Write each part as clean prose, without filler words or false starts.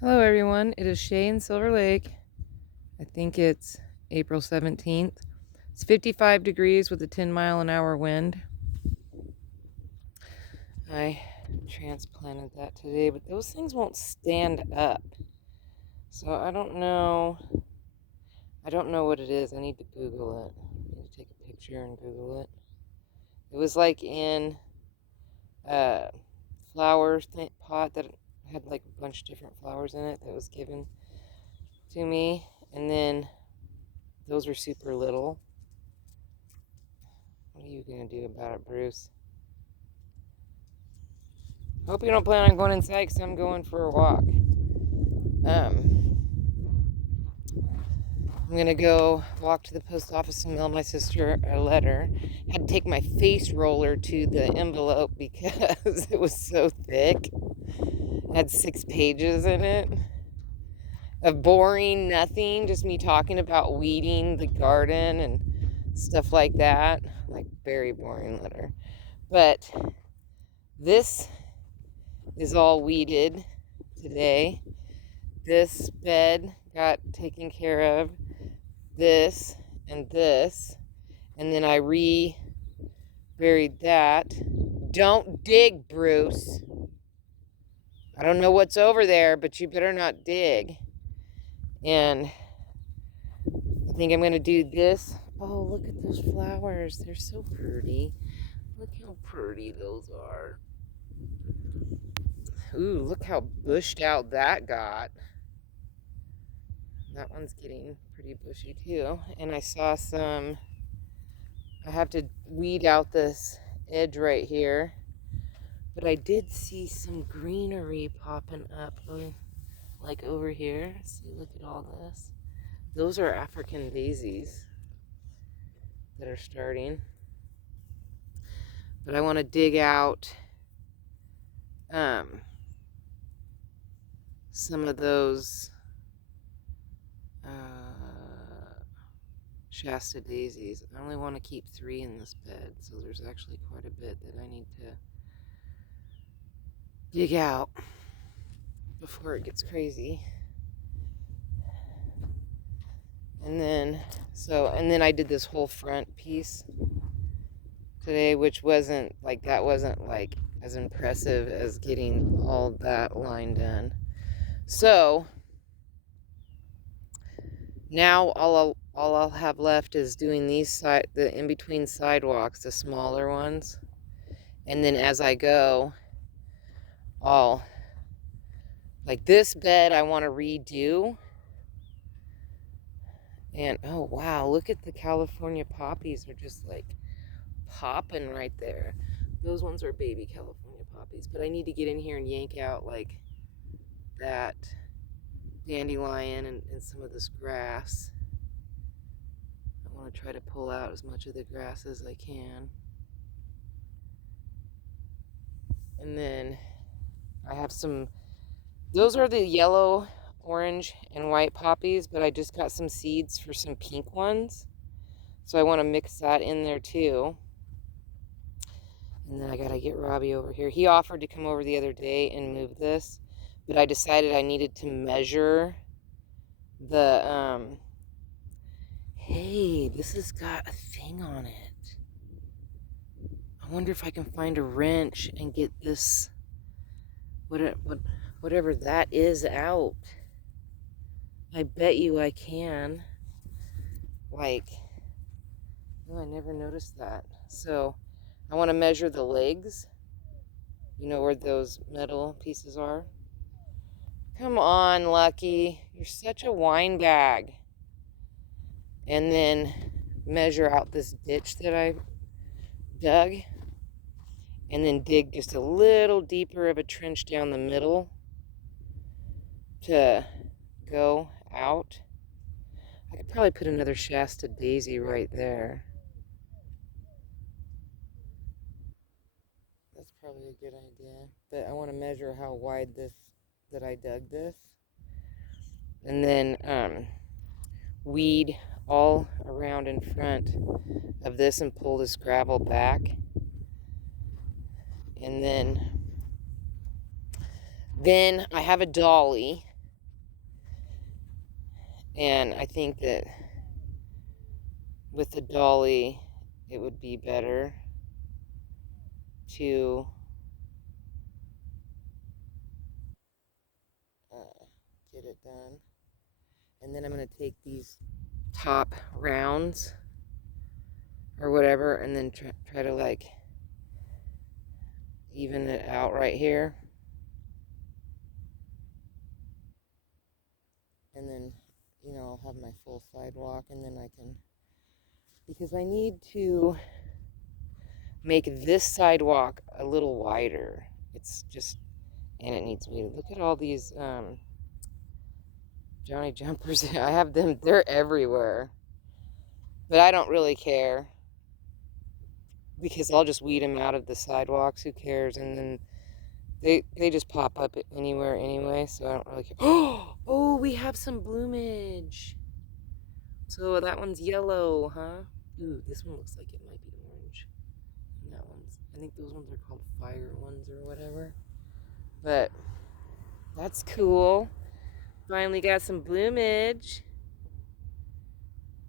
Hello, everyone. It is Shay in Silver Lake. I think it's April 17th. It's 55 degrees with a 10-mile-an-hour wind. I transplanted that today, but those things won't stand up. So I don't know. I don't know what it is. I need to Google it. I need to take a picture and Google it. It was like in a flower pot that had like a bunch of different flowers in it that was given to me. And then those were super little. What are you going to do about it, Bruce? Hope you don't plan on going inside because I'm going for a walk. I'm going to go walk to the post office and mail my sister a letter. Had to take my face roller to the envelope because it was so thick. It had 6 pages in it of boring nothing, just me talking about weeding the garden and stuff like that. Like, very boring letter. But this is all weeded today. This bed got taken care of, this, and then I re-buried that. Don't dig, Bruce. I don't know what's over there, but you better not dig. And I think I'm gonna do this. Oh, look at those flowers. They're so pretty. Look how pretty those are. Ooh, look how bushed out that got. That one's getting pretty bushy too. And I saw some, I have to weed out this edge right here. But I did see some greenery popping up, like over here. See, look at all this. Those are African daisies that are starting. But I want to dig out some of those Shasta daisies. I only want to keep 3 in this bed, so there's actually quite a bit that I need to dig out before it gets crazy. And then I did this whole front piece today, which wasn't like as impressive as getting all that line done. So now all I'll have left is doing the in between sidewalks, the smaller ones, and then as I go, I'll like this bed I want to redo. And oh wow, look at the California poppies. They're just like popping right there. Those ones are baby California poppies, but I need to get in here and yank out like that dandelion and some of this grass. I want to try to pull out as much of the grass as I can. And then I have those are the yellow, orange, and white poppies, but I just got some seeds for some pink ones. So I want to mix that in there too. And then I gotta get Robbie over here. He offered to come over the other day and move this, but I decided I needed to measure the, hey, this has got a thing on it. I wonder if I can find a wrench and get this, whatever that is, out. I bet you I can. Like, oh, I never noticed that. So I want to measure the legs. You know where those metal pieces are? Come on, Lucky. You're such a wine bag. And then measure out this ditch that I dug. And then dig just a little deeper of a trench down the middle to go out. I could probably put another Shasta daisy right there. That's probably a good idea. But I want to measure how wide that I dug this. And then weed all around in front of this and pull this gravel back. And then I have a dolly And I think that with the dolly, it would be better to get it done. And then I'm going to take these top rounds or whatever and then try to like even it out right here. And then, you know, I'll have my full sidewalk, and then I can, because I need to make this sidewalk a little wider. It's just, and it needs me to look at all these Johnny Jumpers. I have them, they're everywhere. But I don't really care because I'll just weed them out of the sidewalks. Who cares? And then they just pop up anywhere anyway, so I don't really care. Oh, we have some bloomage. So that one's yellow, huh? Ooh, this one looks like it might be orange. And that one's, I think those ones are called fire ones or whatever. But that's cool. Finally got some bloomage.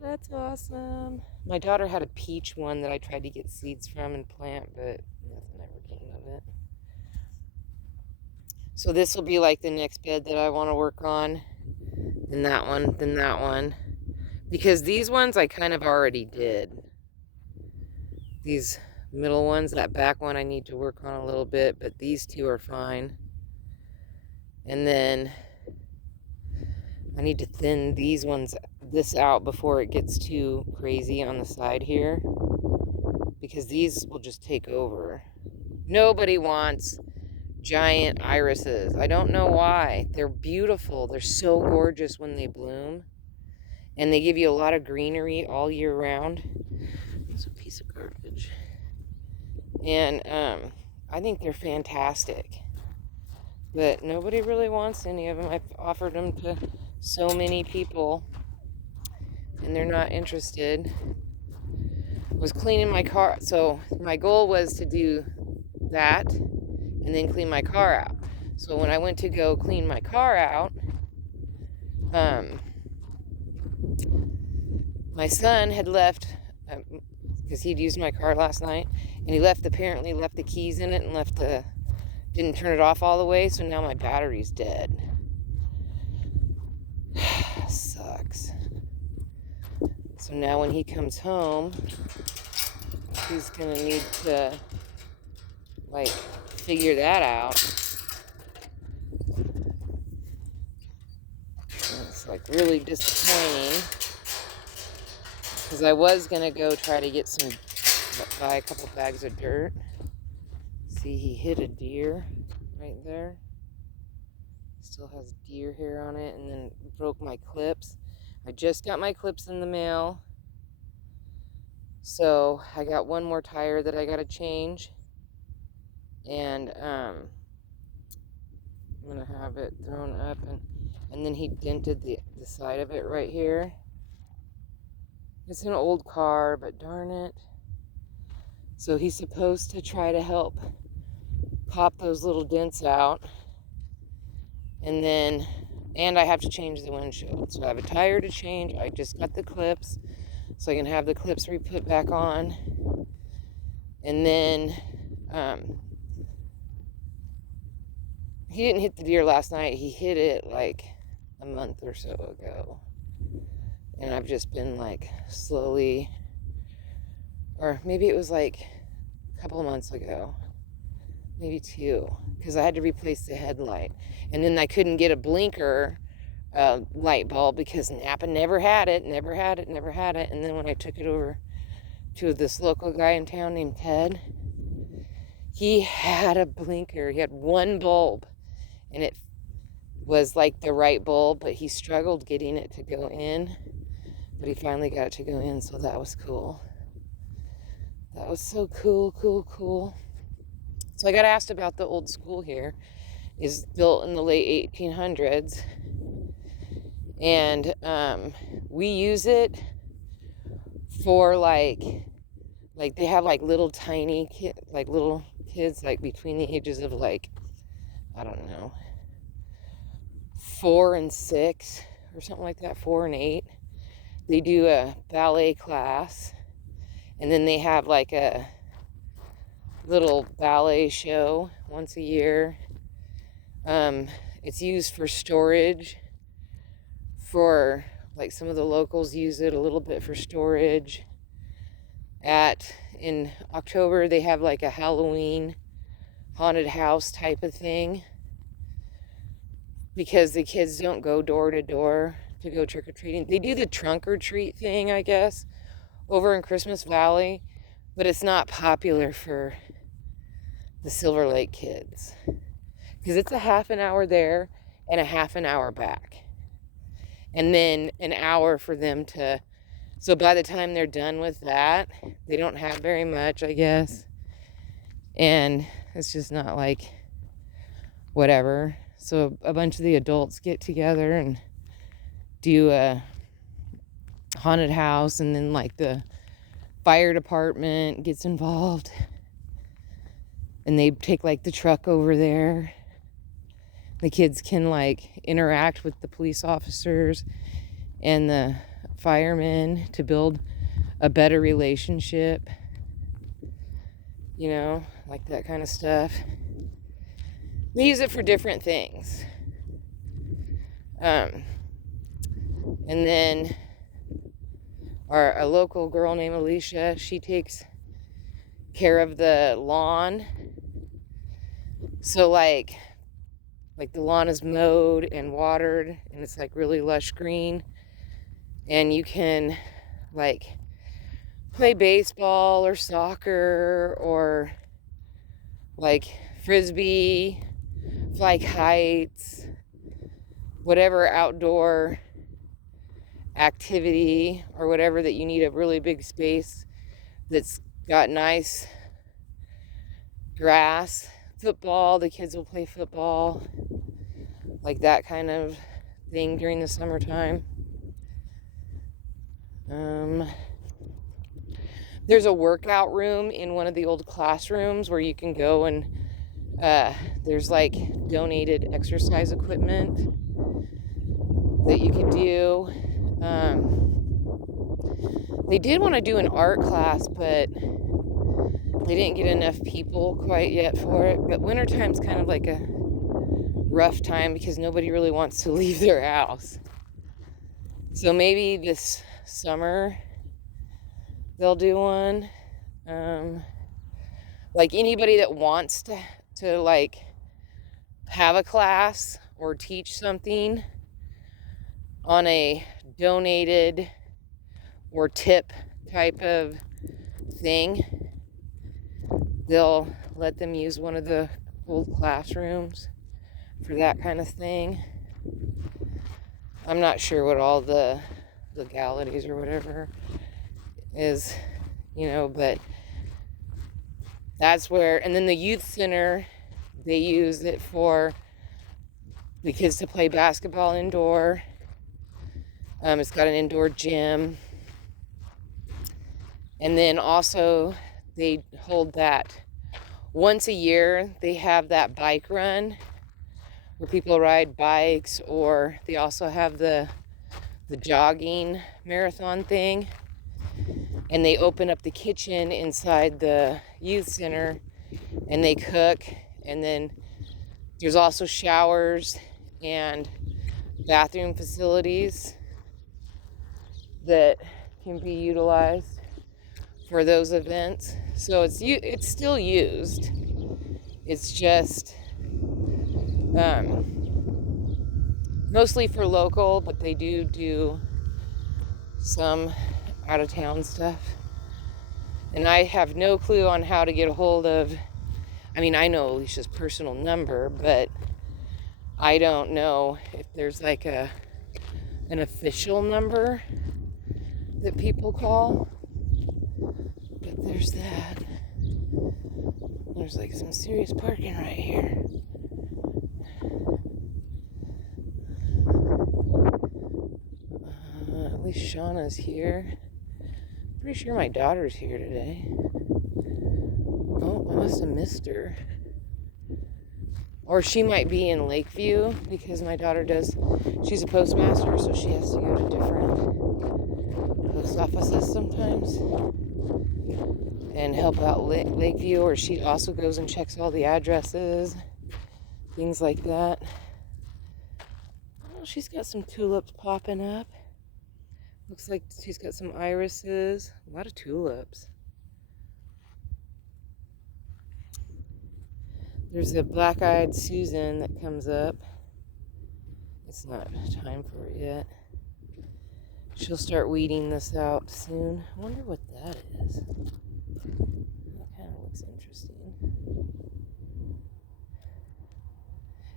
That's awesome. My daughter had a peach one that I tried to get seeds from and plant, but nothing ever came of it. So this will be like the next bed that I want to work on. Then that one, then that one. Because these ones I kind of already did. These middle ones, that back one I need to work on a little bit, but these two are fine. And then I need to thin this out before it gets too crazy on the side here, because these will just take over. Nobody wants giant irises. I don't know why. They're beautiful. They're so gorgeous when they bloom, and they give you a lot of greenery all year round. It's a piece of garbage. And I think they're fantastic, but nobody really wants any of them. I've offered them to so many people, and they're not interested. I was cleaning my car, so my goal was to do that and then clean my car out. So when I went to go clean my car out, my son had left, because he'd used my car last night, and he apparently left the keys in it and didn't turn it off all the way, so now my battery's dead. Sucks. So now when he comes home, he's gonna need to like figure that out. And it's like really disappointing, because I was gonna go try to buy a couple bags of dirt. See, he hit a deer right there. Still has deer hair on it, and then broke my clips. I just got my clips in the mail, so I got one more tire that I gotta change, and I'm gonna have it thrown up, and then he dented the side of it right here. It's an old car, but darn it. So he's supposed to try to help pop those little dents out, and I have to change the windshield. So I have a tire to change. I just got the clips, so I can have the clips re-put back on. And then he didn't hit the deer last night. He hit it like a month or so ago. And I've just been like slowly, or maybe it was like a couple of months ago, maybe 2, because I had to replace the headlight. And then I couldn't get a blinker light bulb because Napa never had it. And then when I took it over to this local guy in town named Ted, he had a blinker. He had one bulb, and it was like the right bulb, but he struggled getting it to go in. But he finally got it to go in, so that was cool. That was so cool. So I got asked about the old school here. It's built in the late 1800s. And we use it for like they have like little tiny little kids like between the ages of like, I don't know, 4 and 6 or something like that, 4 and 8. They do a ballet class, and then they have like a little ballet show once a year. It's used for storage, for like some of the locals use it a little bit for storage. In October, they have like a Halloween haunted house type of thing, because the kids don't go door to door to go trick-or-treating. They do the trunk or treat thing, I guess, over in Christmas Valley, but it's not popular for the Silver Lake kids, because it's a half an hour there and a half an hour back, and then an hour for them to, so by the time they're done with that, they don't have very much, I guess, and it's just not like whatever. So a bunch of the adults get together and do a haunted house, and then like the fire department gets involved, and they take like the truck over there. The kids can like interact with the police officers and the firemen to build a better relationship, like that kind of stuff. They use it for different things. And then a local girl named Alicia, she takes care of the lawn. So like the lawn is mowed and watered, and it's like really lush green, and you can like play baseball or soccer or like frisbee, fly kites, whatever outdoor activity or whatever that you need a really big space that's got nice grass. Football, the kids will play football, like that kind of thing during the summertime. There's a workout room in one of the old classrooms where you can go, and there's like donated exercise equipment that you could do. They did want to do an art class, but they didn't get enough people quite yet for it. But wintertime's kind of like a rough time because nobody really wants to leave their house. So maybe this summer they'll do one. Like anybody that wants to like have a class or teach something on a donated or tip type of thing, they'll let them use one of the old classrooms for that kind of thing. I'm not sure what all the legalities or whatever is, but that's where, and then the youth center, they use it for the kids to play basketball indoor. It's got an indoor gym. And then also they hold that once a year. They have that bike run where people ride bikes, or they also have the jogging marathon thing. And they open up the kitchen inside the youth center and they cook. And then there's also showers and bathroom facilities that can be utilized for those events. So it's still used. It's just mostly for local, but they do some out of town stuff. And I have no clue on how to get a hold of, I know Alicia's personal number, but I don't know if there's like an official number that people call. But there's that. There's like some serious parking right here. At least Shauna's here. Pretty sure my daughter's here today. Oh, I must have missed her. Or she might be in Lakeview because my daughter she's a postmaster, so she has to go to different post offices sometimes and help out Lakeview, or she also goes and checks all the addresses, things like that. Oh, she's got some tulips popping up. Looks like she's got some irises, a lot of tulips. There's a black-eyed Susan that comes up. It's not time for it yet. She'll start weeding this out soon. I wonder what that is. That kind of looks interesting.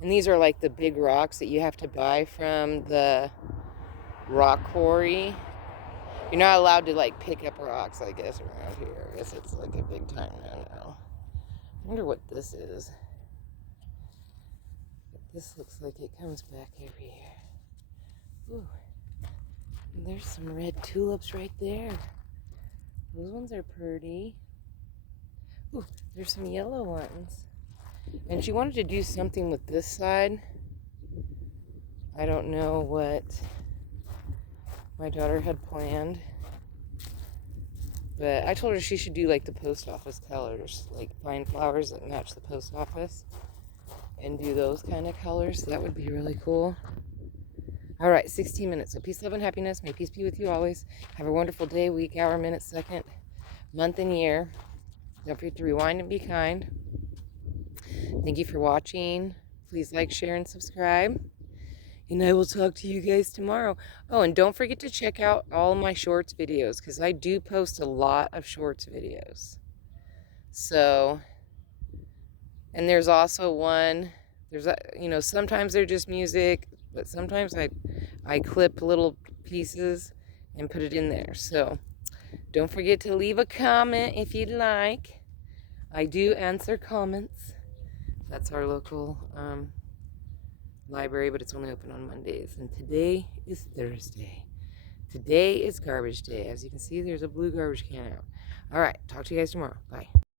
And these are like the big rocks that you have to buy from the rock quarry. You're not allowed to like pick up rocks, I guess, around here. I guess it's like a big time now. I wonder what this is. This looks like it comes back every year. Ooh. And there's some red tulips right there. Those ones are pretty. Ooh, there's some yellow ones. And she wanted to do something with this side. I don't know what my daughter had planned. But I told her she should do like the post office colors, like find flowers that match the post office and do those kind of colors. That would be really cool. All right, 16 minutes. So peace, love, and happiness. May peace be with you always. Have a wonderful day, week, hour, minute, second, month, and year. Don't forget to rewind and be kind. Thank you for watching. Please like, share, and subscribe. And I will talk to you guys tomorrow. Oh, and don't forget to check out all my shorts videos because I do post a lot of shorts videos. So, and there's also one, sometimes they're just music, but sometimes I clip little pieces and put it in there. So, don't forget to leave a comment if you'd like. I do answer comments. That's our local library, but it's only open on Mondays. And today is Thursday. Today is garbage day. As you can see, there's a blue garbage can out. All right, talk to you guys tomorrow. Bye.